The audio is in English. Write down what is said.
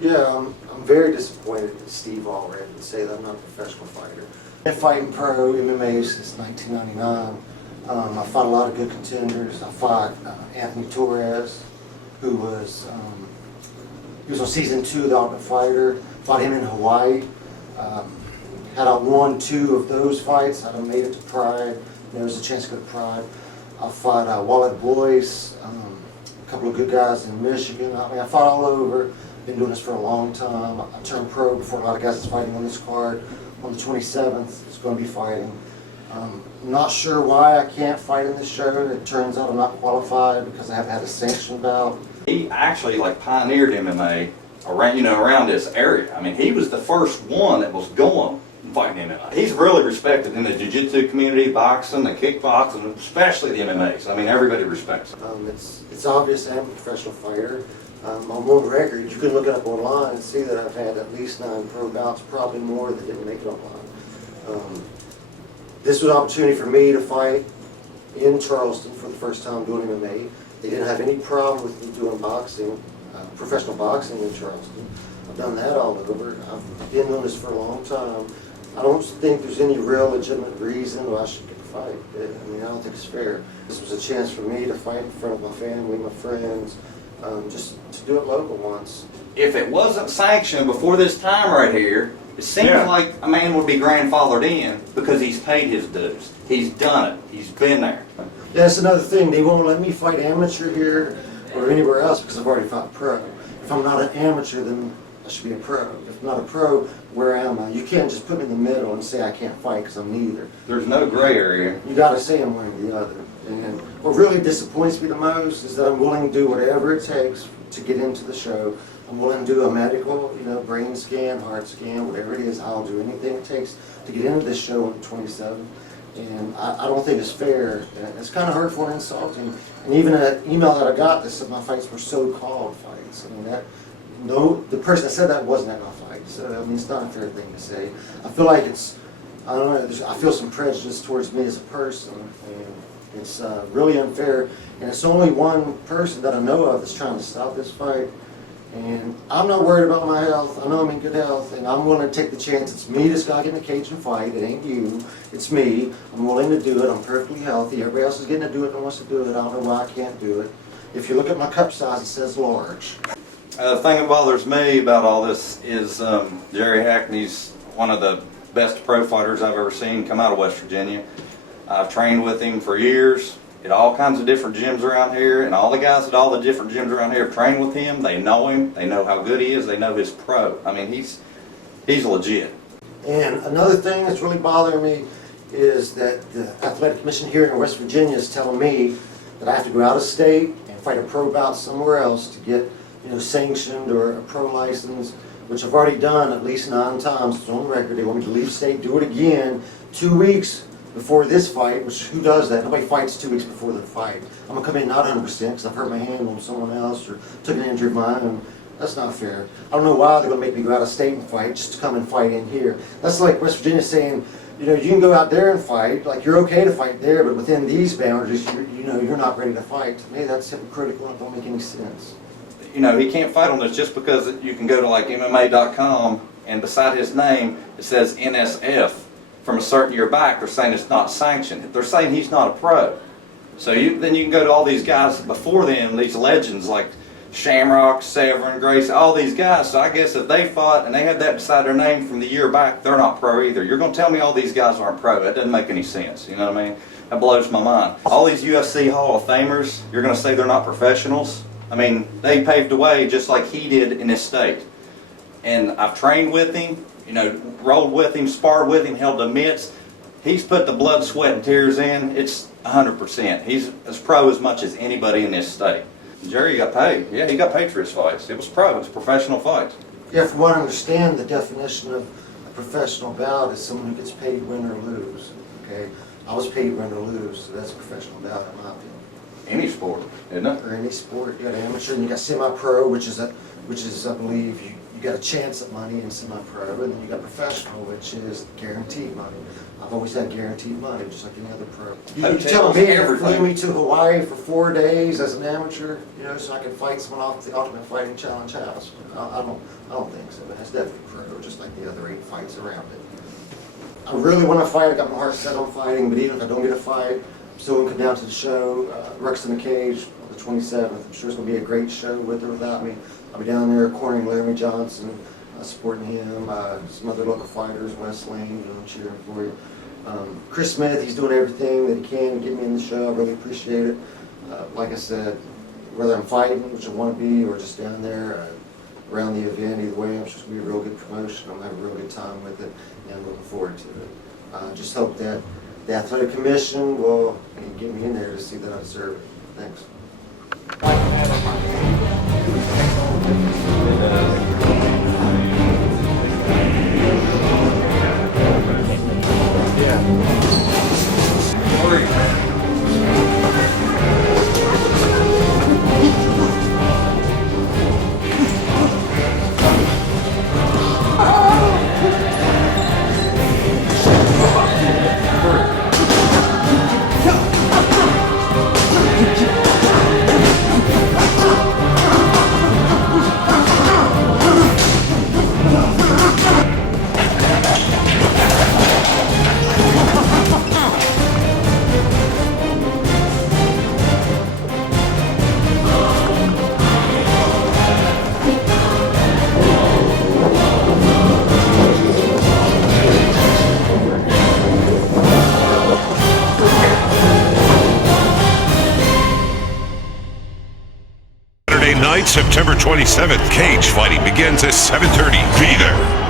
Yeah, I'm very disappointed in Steve Allred to say that I'm not a professional fighter. I've been fighting pro MMA since 1999. I fought a lot of good contenders. I fought Anthony Torres, who was he was on season 2 of The Ultimate Fighter. Fought him in Hawaii. Had I won 2 of those fights, I'd have made it to Pride. There was a chance to go to Pride. I fought Wallet Boyce, a couple of good guys in Michigan. I mean, I fought all over. Been doing this for a long time. I turned pro before a lot of guys that's fighting on this card. On the 27th, it's going to be fighting. I'm not sure why I can't fight in this show. It turns out I'm not qualified because I haven't had a sanctioned bout. He actually pioneered MMA around this area. I mean, he was the first one that was going and fighting MMA. He's really respected in the jiu-jitsu community, boxing, the kickboxing, especially the MMA. So, I mean, everybody respects him. It's obvious I'm a professional fighter. I'm on record. You can look it up online and see that I've had at least 9 pro bouts, probably more that didn't make it online. This was an opportunity for me to fight in Charleston for the first time doing MMA. They didn't have any problem with me doing boxing, professional boxing in Charleston. I've done that all over. I've been doing this for a long time. I don't think there's any real legitimate reason why I should get a fight. I mean, I don't think it's fair. This was a chance for me to fight in front of my family, my friends, just to do it local once. If it wasn't sanctioned before this time right here, it seems like a man would be grandfathered in because he's paid his dues. He's done it. He's been there. Yeah, that's another thing. They won't let me fight amateur here or anywhere else because I've already fought pro. If I'm not an amateur, then I should be a pro. If I'm not a pro, where am I? You can't just put me in the middle and say I can't fight because I'm neither. There's no gray area. You got to say I'm one or the other. And what really disappoints me the most is that I'm willing to do whatever it takes to get into the show. I'm willing to do a medical, brain scan, heart scan, whatever it is. I'll do anything it takes to get into this show on the 27th. And I don't think it's fair. It's kind of hurtful and insulting. And even an email that I got that said my fights were so-called fights. I mean, the person that said that wasn't at my fight. So, I mean, it's not a fair thing to say. I feel like I don't know, I feel some prejudice towards me as a person. And it's really unfair. And it's only one person that I know of that's trying to stop this fight. And I'm not worried about my health. I know I'm in good health, and I'm willing to take the chance. It's me that's got to get in the cage and fight. It ain't you. It's me. I'm willing to do it. I'm perfectly healthy. Everybody else is getting to do it and wants to do it. I don't know why I can't do it. If you look at my cup size, it says large. The thing that bothers me about all this is Jerry Hackney's one of the best pro fighters I've ever seen come out of West Virginia. I've trained with him for years at all kinds of different gyms around here, and all the guys at all the different gyms around here have trained with him. They know him. They know how good he is. They know his pro. I mean, he's legit. And another thing that's really bothering me is that the Athletic Commission here in West Virginia is telling me that I have to go out of state and fight a pro bout somewhere else to get, sanctioned or a pro license, which I've already done at least 9 times. It's on record. They want me to leave state, do it again, 2 weeks before this fight, which who does that? Nobody fights 2 weeks before the fight. I'm going to come in not 100% because I've hurt my hand on someone else or took an injury of mine, and that's not fair. I don't know why they're going to make me go out of state and fight just to come and fight in here. That's like West Virginia saying, you can go out there and fight, like you're okay to fight there, but within these boundaries, you're not ready to fight. To me, that's hypocritical and it don't make any sense. He can't fight on this just because you can go to MMA.com and beside his name it says NSF. From a certain year back, they're saying it's not sanctioned. They're saying he's not a pro. So then you can go to all these guys before them, these legends like Shamrock, Severin, Grace, all these guys. So I guess if they fought and they had that beside their name from the year back, they're not pro either. You're going to tell me all these guys aren't pro. That doesn't make any sense. You know what I mean? That blows my mind. All these UFC Hall of Famers, you're going to say they're not professionals? I mean, they paved the way just like he did in his state. And I've trained with him. Rolled with him, sparred with him, held the mitts. He's put the blood, sweat, and tears in. It's 100%. He's as pro as much as anybody in this state. Jerry got paid. Yeah, he got paid for his fights. It was pro. It was professional fights. Yeah, from what I understand, the definition of a professional bout is someone who gets paid win or lose. Okay, I was paid win or lose, so that's a professional bout in my opinion. Any sport, isn't it? Or any sport. You got amateur, and you got semi-pro, which is I believe you You got a chance at money in semi-pro, and then you got professional, which is guaranteed money. I've always had guaranteed money, just like any other pro. You telling me you flew me to Hawaii for 4 days as an amateur, you know, so I could fight someone off the Ultimate Fighting Challenge house? I don't think so. That's definitely pro, just like the other 8 fights around it. I really want to fight. I got my heart set on fighting, but even if I don't get a fight, I'm still going to come down to the show. Ruckus in the Cage on the 27th. I'm sure it's going to be a great show with or without me. I'll be down there cornering Larry Johnson, supporting him, some other local fighters, Wes Lane, I'm cheering for you. Chris Smith, he's doing everything that he can to get me in the show. I really appreciate it. Like I said, whether I'm fighting, which I want to be, or just down there around the event, either way, I'm just going to be a real good promotion. I'm going to have a real good time with it, and I'm looking forward to it. Just hope that the Athletic Commission will get me in there to see that I deserve it. Thanks. Saturday night, September 27th. Cage fighting begins at 7:30. Be there.